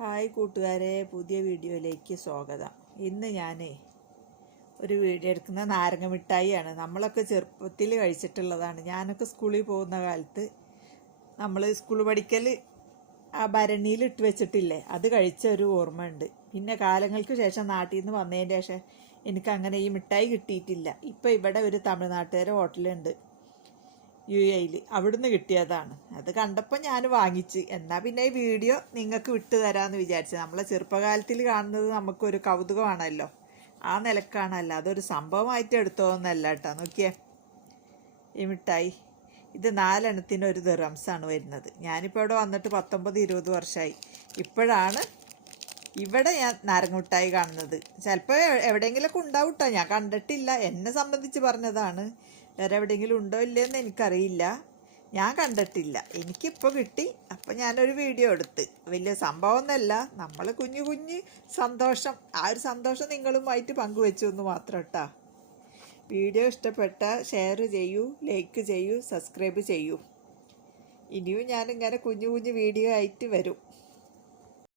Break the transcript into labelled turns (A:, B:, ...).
A: Hi കൂട്ടുകാരെ പുതിയ വീഡിയോയിലേക്ക് സ്വാഗതം. ഇന്ന് ഞാൻ ഒരു വീഡിയോ എടുക്കുന്ന നാരങ്ങ മിഠായിയാണ്. നമ്മളൊക്കെ ചെറുപ്പത്തിൽ കഴിച്ചിട്ടുള്ളതാണ്. ഞാനൊക്കെ സ്കൂളിൽ പോകുന്ന കാലത്ത് നമ്മൾ സ്കൂൾ പഠിക്കൽ ആ ഭരണിയിൽ ഇട്ട് വെച്ചിട്ടില്ലേ അത് കഴിച്ച ഒരു ഓർമ്മയുണ്ട്. പിന്നെ കാലങ്ങൾക്ക് ശേഷം നാട്ടിൽ നിന്ന് വന്നതിന്റെ ശേഷം എനിക്കങ്ങനെ ഈ മിഠായി കിട്ടിയിട്ടില്ല. ഇപ്പം ഇവിടെ ഒരു തമിഴ്നാട്ടുകാരെ ഹോട്ടലുണ്ട്. യു എയിൽ അവിടുന്ന് കിട്ടിയതാണ്. അത് കണ്ടപ്പോൾ ഞാൻ വാങ്ങിച്ച്. എന്നാൽ പിന്നെ ഈ വീഡിയോ നിങ്ങൾക്ക് വിട്ടു തരാമെന്ന് വിചാരിച്ചു. നമ്മളെ ചെറുപ്പകാലത്തിൽ കാണുന്നത് നമുക്കൊരു കൗതുകമാണല്ലോ. ആ നിലക്കാണല്ല അതൊരു സംഭവമായിട്ട് എടുത്തോന്നല്ല കേട്ടോ. നോക്കിയേ. ഈ മിഠായി. ഇത് നാലെണ്ണത്തിന് ഒരു ദിറംസാണ് വരുന്നത്. ഞാനിപ്പോൾ ഇവിടെ വന്നിട്ട് പത്തൊമ്പത് ഇരുപത് വർഷമായി ഇപ്പോഴാണ് ഇവിടെ ഞാൻ നാരങ്ങുട്ടായി കാണുന്നത്. ചിലപ്പോൾ എവിടെയെങ്കിലുമൊക്കെ ഉണ്ടാവും കേട്ടോ. ഞാൻ കണ്ടിട്ടില്ല. എന്നെ സംബന്ധിച്ച് പറഞ്ഞതാണ്. വേറെ എവിടെയെങ്കിലും ഉണ്ടോ ഇല്ലയെന്ന് എനിക്കറിയില്ല. ഞാൻ കണ്ടിട്ടില്ല. എനിക്കിപ്പോൾ കിട്ടി. അപ്പം ഞാനൊരു വീഡിയോ എടുത്ത്. വലിയ സംഭവമൊന്നുമല്ല. നമ്മൾ കുഞ്ഞു കുഞ്ഞ് സന്തോഷം ആ ഒരു സന്തോഷം നിങ്ങളുമായിട്ട് പങ്കുവെച്ചു എന്ന് മാത്രം കേട്ടോ വീഡിയോ ഇഷ്ടപ്പെട്ട ഷെയർ ചെയ്യൂ ലൈക്ക് ചെയ്യൂ സബ്സ്ക്രൈബ് ചെയ്യൂ. ഇനിയും ഞാനിങ്ങനെ കുഞ്ഞു കുഞ്ഞു വീഡിയോ ആയിട്ട് വരും.